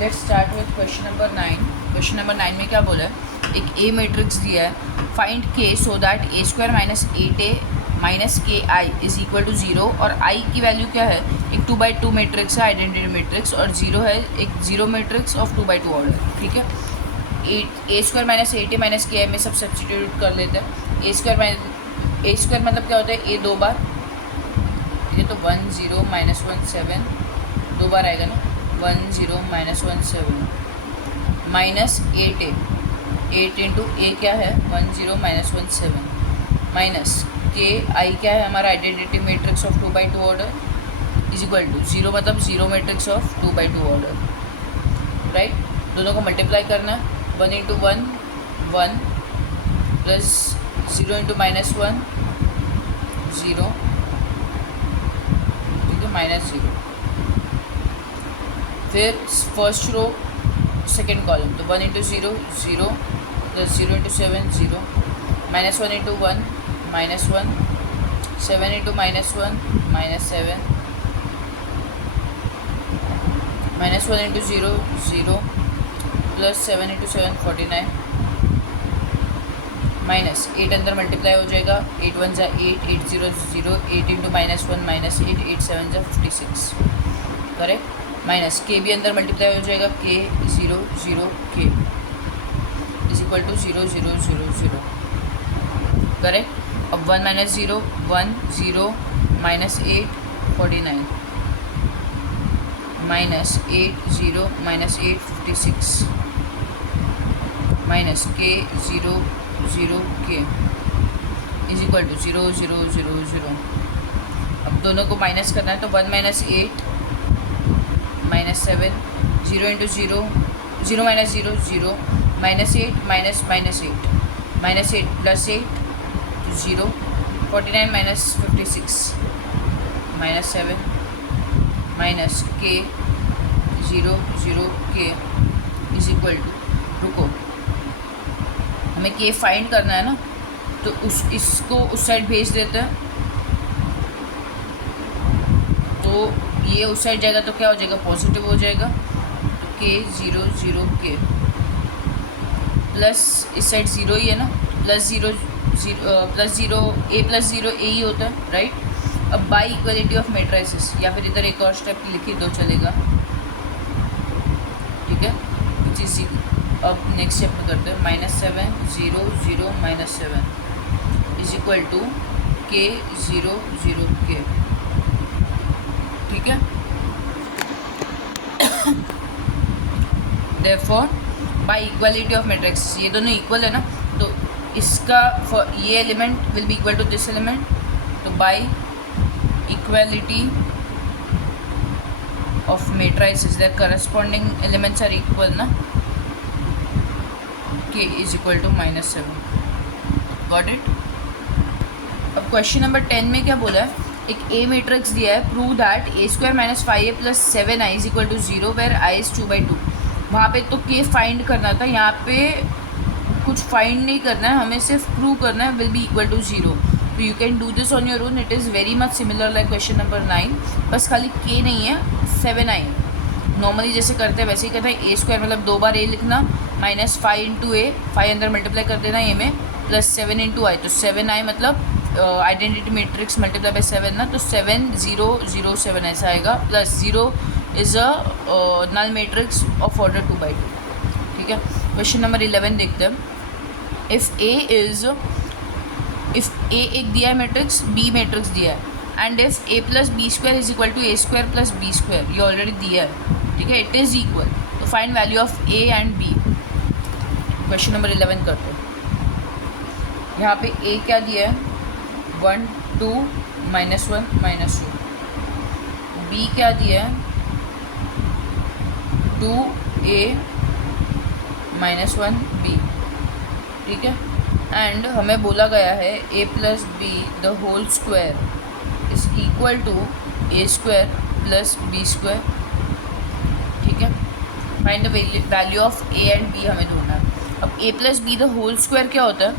Let's start with question number 9। Question number 9 में क्या बोला है, एक ए मैट्रिक्स दिया है, फाइंड के so that A square minus 8a minus के आई इज इक्वल टू 0 और आई की वैल्यू क्या है, एक 2x2 मैट्रिक्स है, आइडेंटिटी मैट्रिक्स, और 0 है एक 0 मैट्रिक्स ऑफ 2x2 ऑर्डर। ठीक है, a square minus 8a minus के आई में सब सब्सटीट्यूट कर लेते हैं। ए स्क्वायर मतलब क्या होता है, ए दो बार, ठीक है, तो 1 0 माइनस 1 7 दो बार आएगा ना, 1 0 माइनस 1 7 माइनस 8a, 8 इंटू ए क्या है 1 0 माइनस 1 7 माइनस के आई क्या है हमारा identity matrix of 2x2 order is equal to 0 मतलब 0 matrix of 2x2 order, right. दोनों को मल्टीप्लाई करना है, 1 इंटू 1 1 प्लस 0 इंटू माइनस 1 0, ठीक है, माइनस 0। फिर फर्स्ट रो सेकेंड कॉलम, तो 1 into 0 0 plus 0 into 7 0 minus 1 into 1 minus 1 7 into minus 1 minus 7 minus 1 into 0 0 plus 7 into 7 49 minus 8 अंदर मल्टीप्लाई हो जाएगा, 8 1 जा 8 8 0 0 8 इंटू माइनस 1 माइनस 8 8 7 जा 56, करेक्ट। माइनस के भी अंदर मल्टीप्लाई हो जाएगा, के 0 0 के इज इक्वल टू 0 0 0 0, करेक्ट। अब 1 minus 0 1 0 minus 8 49 minus 8 0 minus 8 56 minus के 0 0 के इज इक्वल टू 0 0 0 0। अब दोनों को माइनस करना है, तो 1 minus 8 minus 7 0 into 0 0 minus 0 0 minus 8 minus minus 8 minus 8 plus 8 0 49 minus 56 minus 7 minus के 0 0 के इज इक्वल टू, रुको हमें के फाइंड करना है ना, तो इसको उस साइड भेज देते हैं, तो ये उस साइड जाएगा तो क्या हो जाएगा, पॉजिटिव हो जाएगा, तो के 0 0 के प्लस इस साइड 0 ही है ना, प्लस 0 प्लस 0 ए प्लस 0 ए ही होता है, राइट। अब बाय इक्वलिटी ऑफ मैट्रिसेस, या फिर इधर एक और स्टेप लिखी दो चलेगा, ठीक है, विच इज। अब नेक्स्ट स्टेप में करते हैं, -7 0 0 -7 इज इक्वल टू के 0 0 के, ठीक है। Therefore by equality of matrix, ये दोनों इक्वल है ना, तो इसका ये element will be equal to this element, तो by equality of matrices their corresponding elements are equal ना, k is equal to -7, got it. अब क्वेश्चन नंबर 10 में क्या बोला है, एक ए मैट्रिक्स दिया है, prove that A square minus 5a plus 7i is equal to 0 where i is 2/2। वहाँ पे तो के फाइंड करना था, यहाँ पे कुछ फाइंड नहीं करना है, हमें सिर्फ प्रूव करना है विल बी इक्वल टू 0। तो you can do this on your own, it is very much similar like question number 9, बस खाली के नहीं है, 7i नॉर्मली जैसे करते हैं वैसे ही करते हैं। ए स्क्वायर मतलब दो बार ए लिखना, माइनस 5 इंटू ए, 5 अंदर मल्टीप्लाई कर देना ए में, प्लस 7 इंटू आई, तो 7i मतलब आइडेंटिटी मैट्रिक्स मल्टीप्लाई बाय 7 ना, तो 7 0 0 7 ऐसा आएगा, plus 0 is a null matrix of order 2/2, ठीक है। क्वेश्चन नंबर 11 देखते हैं, इफ़ ए एक दिया है मैट्रिक्स, बी मैट्रिक्स दिया है, and if A plus B square is equal to A square plus B square, ये ऑलरेडी दिया है, ठीक है, इट इज़ इक्वल, तो find value of A and B. Question number 11 करते हैं, यहाँ पे ए क्या दिया है 1 2 -1 -2, बी क्या दिया है 2a -1 b, ठीक है। एंड हमें बोला गया है a plus b the whole square is equal to A square plus B square, ठीक है। Find the value of A and b हमें ढूंढना है। अब a plus b the whole square क्या होता है,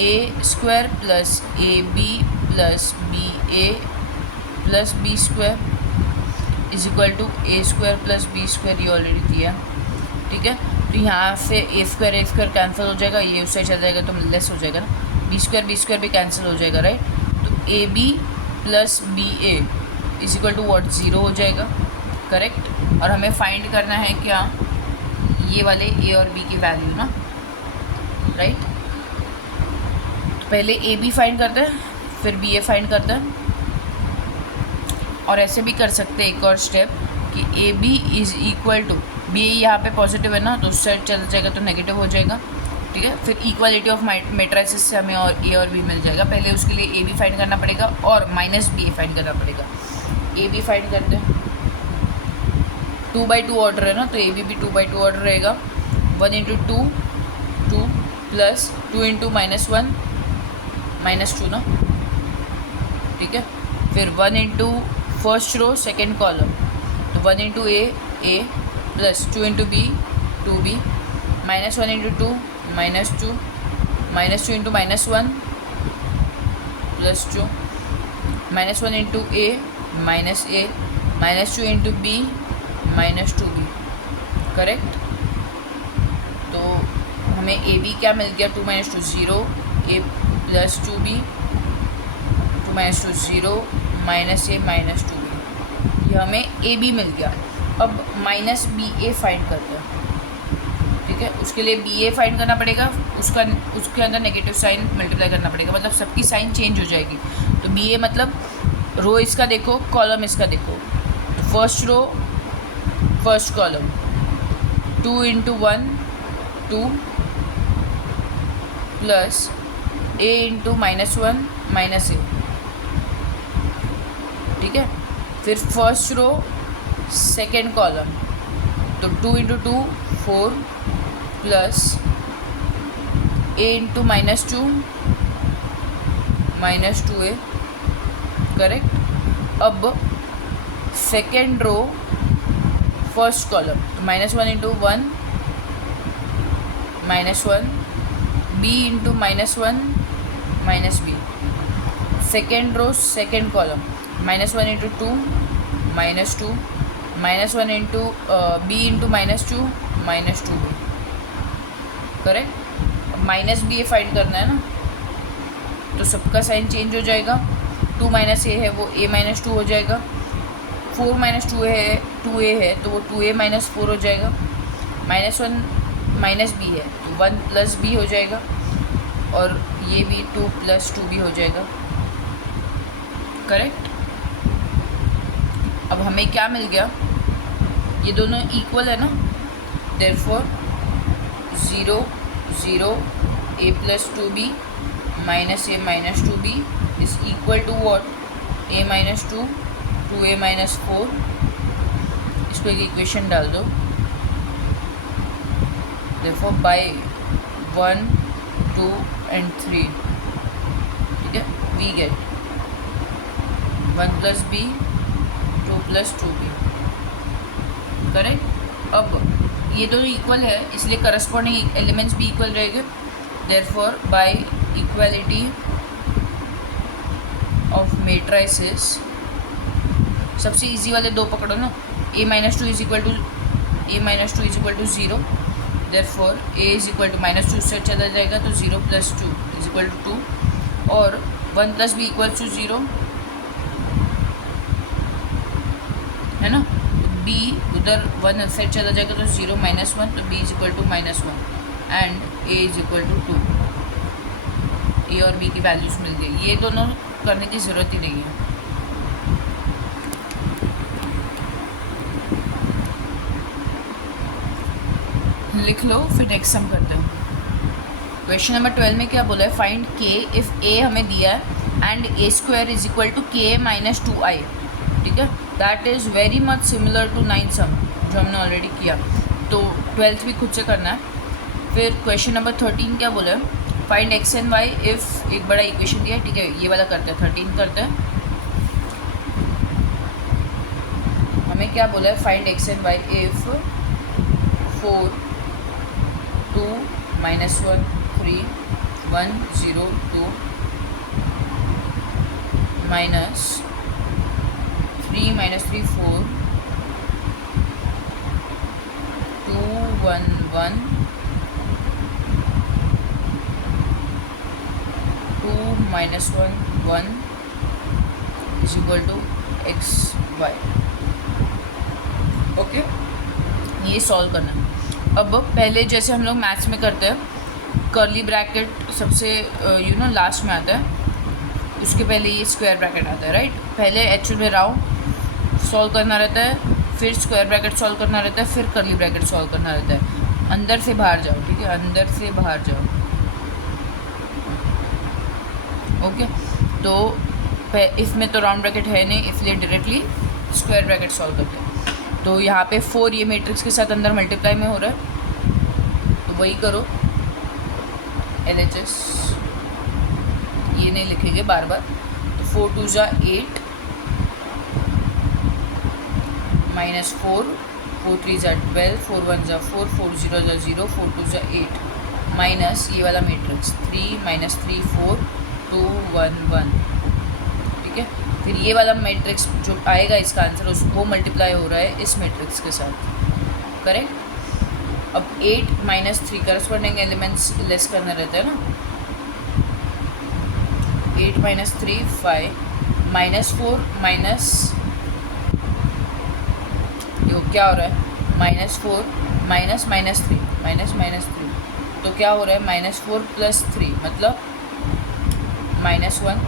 a square plus a B plus B a plus B square, is equal to A square plus B square, ये already दिया, ठीक है। तो यहाँ से ए स्क्वायर कैंसिल हो जाएगा, ये उस साइड चल जाएगा तो लेस हो जाएगा ना, बी स्क्वायर भी कैंसिल हो जाएगा, राइट। तो A B plus B A is equal to what, 0 हो जाएगा, करेक्ट। और हमें फाइंड करना है क्या, ये वाले ए और बी की वैल्यू ना, राइट। तो पहले ए बी फाइंड करते हैं, फिर बी ए फाइंड करते हैं। और ऐसे भी कर सकते हैं एक और स्टेप कि A B is equal to, B यहाँ पे पॉजिटिव है ना, तो उस साइड चल जाएगा तो नेगेटिव हो जाएगा, ठीक है। फिर इक्वालिटी ऑफ मैट्रिसेस से हमें और ए और बी मिल जाएगा। पहले उसके लिए ए बी फाइंड करना पड़ेगा और माइनस बी ए फाइंड करना पड़ेगा। ए बी फाइंड करते हैं, 2/2 ऑर्डर है ना, तो ए बी भी 2/2 ऑर्डर रहेगा। 1 इंटू 2 2 प्लस 2 इंटू -1 -2 ना, ठीक है। फिर 1 into first row second column, तो 1 into a plus 2 into b 2b, -1 into 2 -2, -2 into -1 +2, -1 into a -2 into b -2b, correct. तो हमें ए बी क्या मिल गया, 2 - 2 0, ए प्लस 2b, 2 - 2 0, -a -2b, ये हमें ए बी मिल गया। अब माइनस बी ए फाइंड करते हैं, ठीक है। उसके लिए बी ए फाइंड करना पड़ेगा, उसके अंदर नेगेटिव साइन मल्टीप्लाई करना पड़ेगा, मतलब सबकी साइन चेंज हो जाएगी। तो बी ए मतलब रो इसका देखो, कॉलम इसका देखो। तो first row first column 2 into 1 2 plus A into -1 -a, ठीक है। फिर फर्स्ट रो सेकेंड कॉलम, तो 2 इंटू 2 4 प्लस ए इंटू -2 -2a, करेक्ट। अब सेकेंड रो फर्स्ट कॉलम, तो -1 into 1 -1, b into -1 -b। Second row second column, -1 into 2 -2, -1 into b into -2 -2b, correct. Minus b a find करना है ना, तो सबका sign change हो जाएगा। 2 - a है वो a -2 हो जाएगा, 4 - 2a है 2a है तो वो 2a -4 हो जाएगा, -1 - b है तो 1 + b हो जाएगा, और ये भी 2 + 2b हो जाएगा, करेक्ट। अब हमें क्या मिल गया, ये दोनों इक्वल है ना, therefore 0 0 a + 2b -a -2b is equal to what, a -2 2a -4। इसको एक इक्वेशन डाल दो, देयरफॉर बाय 1 2 and 3, ठीक है, we get 1 + b 2 + 2b, correct. अब ये दोनों इक्वल है, इसलिए करस्पॉन्डिंग एलिमेंट्स भी इक्वल रहेंगे, therefore by equality of matrices, सबसे इजी वाले दो पकड़ो ना, a -2 is equal to 0, therefore a is equal to -2 से चला जाएगा तो 0 + 2 इज इक्वल टू 2, और 1 + b इक्वल टू 0 है ना। b उधर 1 से चला जाएगा तो 0 -1, तो b is equal to -1 and a is equal to 2। A और बी की वैल्यूज़ मिल गई, ये दोनों करने की ज़रूरत ही नहीं है। लिख लो, फिर नेक्स्ट सम करते हैं। क्वेश्चन नंबर 12 में क्या बोला है, फाइंड के इफ़ ए हमें दिया है and a² is equal to k - 2i, ठीक है। That is very much similar to 9th sum जो हमने ऑलरेडी किया, तो 12th भी खुद से करना है। फिर क्वेश्चन नंबर 13 क्या बोला है, find x and y if, एक बड़ा इक्वेशन दिया है, ठीक है, ये वाला करते हैं, 13 करते हैं। हमें क्या बोला है, find x and y if 4 2 -1 3 1 0 2 -3 - 3 4 1 1 2 minus 1 1 is equal to x y। Okay, ये सॉल्व करना है। अब पहले जैसे हम लोग मैथ्स में करते हैं, कर्ली ब्रैकेट सबसे लास्ट में आता है, उसके पहले ये स्क्वायर ब्रैकेट आता है, राइट। पहले एच में राउंड सॉल्व करना रहता है, फिर स्क्वायर ब्रैकेट सॉल्व करना रहता है, फिर कर्ली ब्रैकेट सॉल्व करना रहता है। अंदर से बाहर जाओ, ठीक है, अंदर से बाहर जाओ। ओके, तो इसमें तो राउंड ब्रैकेट है नहीं, इसलिए डायरेक्टली स्क्वायर ब्रैकेट सॉल्व करते हैं। तो यहाँ पे 4 ये मैट्रिक्स के साथ अंदर मल्टीप्लाई में हो रहा है, तो वही करो। LHS ये नहीं लिखेंगे बार बार, तो 4 2 जा 8 माइनस 4 4 3 जा 12 4 1 जा 4 4 0 जा 0 4 2 जा 8 माइनस ये वाला मैट्रिक्स 3 माइनस 3 4 2 1 1, ठीक है। फिर ये वाला मैट्रिक्स जो आएगा इसका आंसर वो मल्टीप्लाई हो रहा है इस मैट्रिक्स के साथ, करेक्ट। अब 8 माइनस 3 करस्पॉन्डिंग एलिमेंट्स लेस करना रहता है ना। 8 माइनस 3 5 माइनस 4 माइनस, ये क्या हो रहा है, minus 4 minus minus 3 minus minus 3, तो क्या हो रहा है माइनस 4 प्लस 3 मतलब माइनस 1।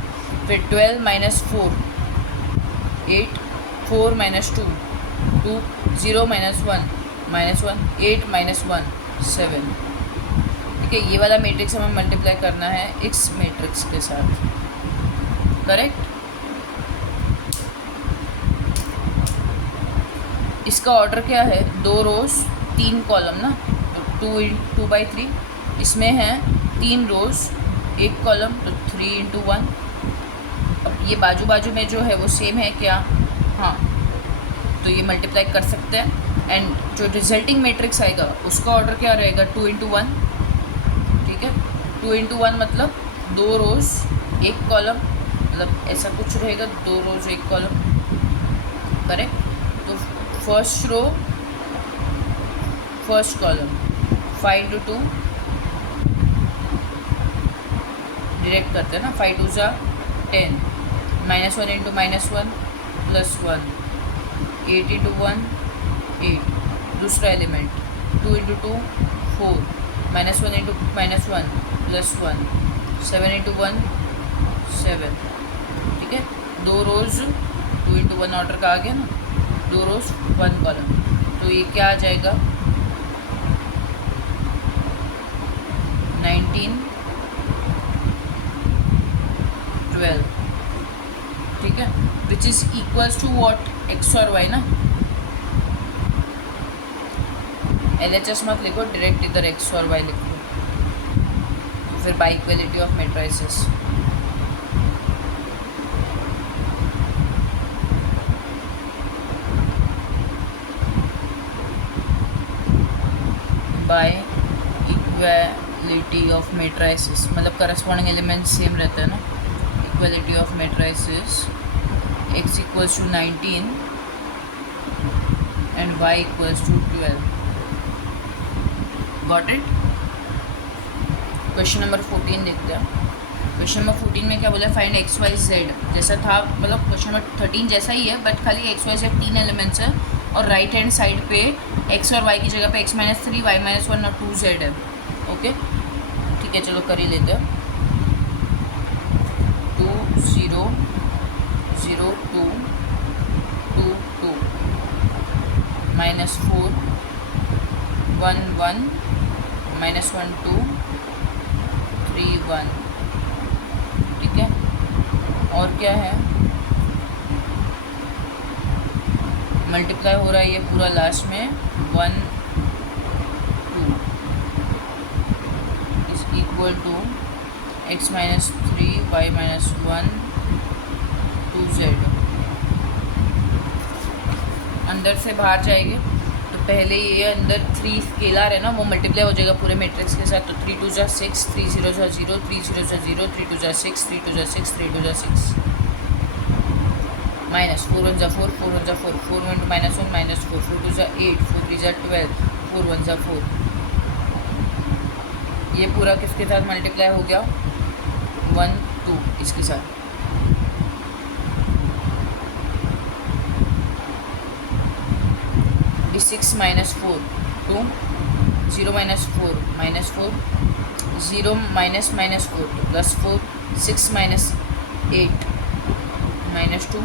फिर 12 minus 4 8 4 minus 2 2 0 minus 1 minus 1 8 minus 1 7, ठीक है। ये वाला मैट्रिक्स हमें मल्टीप्लाई करना है इस मैट्रिक्स के साथ, करेक्ट। इसका ऑर्डर क्या है, 2 रोज 3 कॉलम ना, तो 2/3, इसमें है 3 रोज 1 कॉलम, तो 3 × 1। अब ये बाजू बाजू में जो है वो सेम है क्या, हाँ, तो ये मल्टीप्लाई कर सकते हैं। एंड जो रिजल्टिंग मैट्रिक्स आएगा उसका ऑर्डर क्या रहेगा, 2 × 1, ठीक है। 2 × 1 मतलब 2 रोज 1 कॉलम, मतलब ऐसा कुछ रहेगा, 2 रोज 1 कॉलम, करेक्ट। तो first row first column 5 × 2 direct करते हैं ना, 5 2 जा 10 माइनस 1 × -1 प्लस 1 8 × 1 8, दूसरा एलिमेंट 2 × 2 4 -1 × -1 प्लस 1 7 × 1 7, ठीक है। 2 रोज 2 × 1 ऑर्डर का आ गया ना, 2 रोज 1 कॉलम, तो ये क्या आ जाएगा 19 12, ठीक है, which is equals to what, X और वाई ना। LHS मत लिखो, डायरेक्ट इधर एक्स और वाई लिख लो, फिर by equality of matrices. By equality of matrices मतलब करस्पॉन्डिंग एलिमेंट सेम रहता है ना। Equality of matrices x equals to 19 and y equals to 12। Got it. Question number 14 देखते हैं। क्वेश्चन नंबर 14 में क्या बोला, फाइंड एक्स वाई जेड, जैसा था मतलब क्वेश्चन नंबर 13 जैसा ही है, बट खाली एक्स वाई जेड 3 एलिमेंट्स है और राइट हैंड साइड पे एक्स और वाई की जगह पे x - 3 y - 1 और 2 z है। ओके ठीक है, चलो कर ही लेते हैं। 2 0 0 2 2 2 -4 1 1 -1 2 3 1, ठीक है। और क्या है, मल्टीप्लाई हो रहा है ये पूरा लास्ट में 1 2 is equal to x - 3 y - 1 2 z। अंदर से बाहर जाएंगे तो पहले ये अंदर 3 स्केलर है ना, वो मल्टीप्लाई हो जाएगा पूरे मैट्रिक्स के साथ। तो 3 2 जा 6 3 0 जा 0 3 0 जा 0 3 2 जा 6 3 2 जा 6 3 2 जा 6 -4 1 जा 4 4 1 जा 4 4 1 -1 -4 4 2 जा 8 4 3 जा 12 4 1 जा 4, ये पूरा किसके साथ मल्टीप्लाई हो गया 1 2 इसके साथ। ये 6 minus 4 2 0 minus 4 minus 4 0 minus minus 4 तो plus 4 6 minus 8 minus 2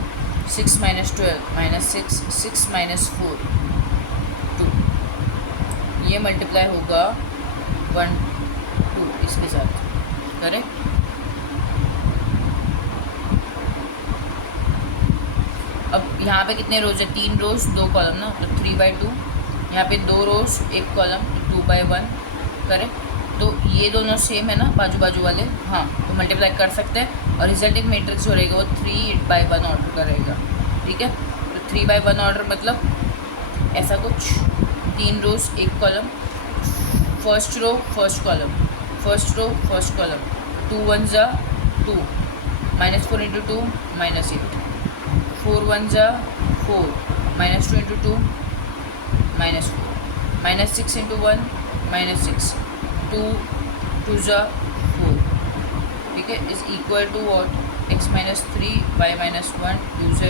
6 minus 12 minus 6 6 minus 4 2, ये मल्टीप्लाई होगा 1 2 इसके साथ, करेक्ट। अब यहाँ पे कितने रोज है 3 रोज 2 कॉलम ना, तो 3/2, यहाँ पे 2 रोज 1 कॉलम 2/1, करेक्ट। तो ये दोनों सेम है ना बाजू बाजू वाले, हाँ, तो मल्टीप्लाई कर सकते हैं और रिजल्टिंग मैट्रिक्स जो रहेगा वो 3/1 ऑर्डर का रहेगा, ठीक है। तो 3/1 ऑर्डर मतलब ऐसा कुछ 3 rows 1 column, first row first column, first row first column, 2 1 जा 2 माइनस 4 इंटू 2 माइनस 8, 4 1 जा 4 minus 2 into 2 minus 4, minus 6 into 1 minus 6, 2 2 जा 4, ठीक है, is equal to what x minus 3 y minus 1 2z,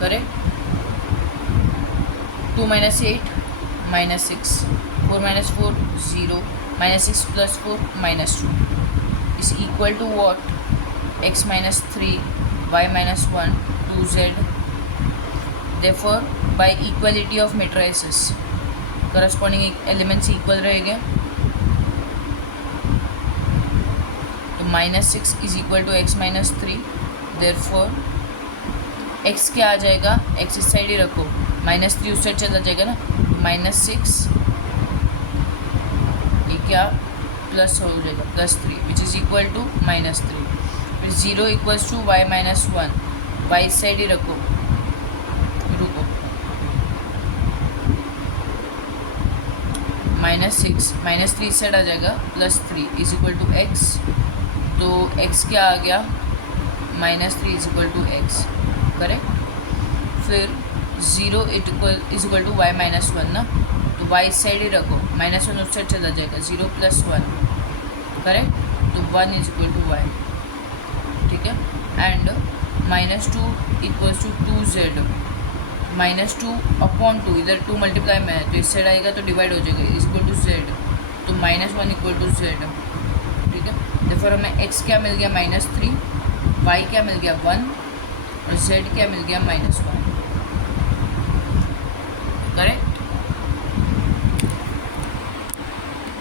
correct. 2 minus 8 minus 6, 4 minus 4 0, minus 6 plus 4 minus 2 is equal to what x minus 3 y minus 1 2z। Therefore by equality of matrices corresponding elements equal रहेंगे, तो minus 6 is equal to x minus 3, therefore x क्या आ जाएगा, x इस side ही रखो, minus 3 उस side चला जाएगा ना, माइनस 6 ये क्या प्लस हो जाएगा plus 3 which is equal to minus 3, फिर 0 equals to y minus 1, y इस साइड ही रखो, रुको, माइनस 6 माइनस 3 इस साइड आ जाएगा plus 3 is equal to x, तो x क्या आ गया minus 3 is equal to x, correct. फिर 0 is equal to y minus 1 ना, तो y इस साइड ही रखो, माइनस 1 उस साइड चला जाएगा, 0 प्लस 1, करेक्ट, तो 1 इज इक्वल टू y, ठीक है। And minus 2 equals to 2z, minus 2 upon 2, इधर 2 मल्टीप्लाई में है तो इस साइड आएगा तो डिवाइड हो जाएगा, इज इक्वल टू z, तो माइनस 1 इक्वल टू z, ठीक है। देखो हमें x क्या मिल गया माइनस 3, y क्या मिल गया 1 और z क्या मिल गया माइनस 1, करेक्ट।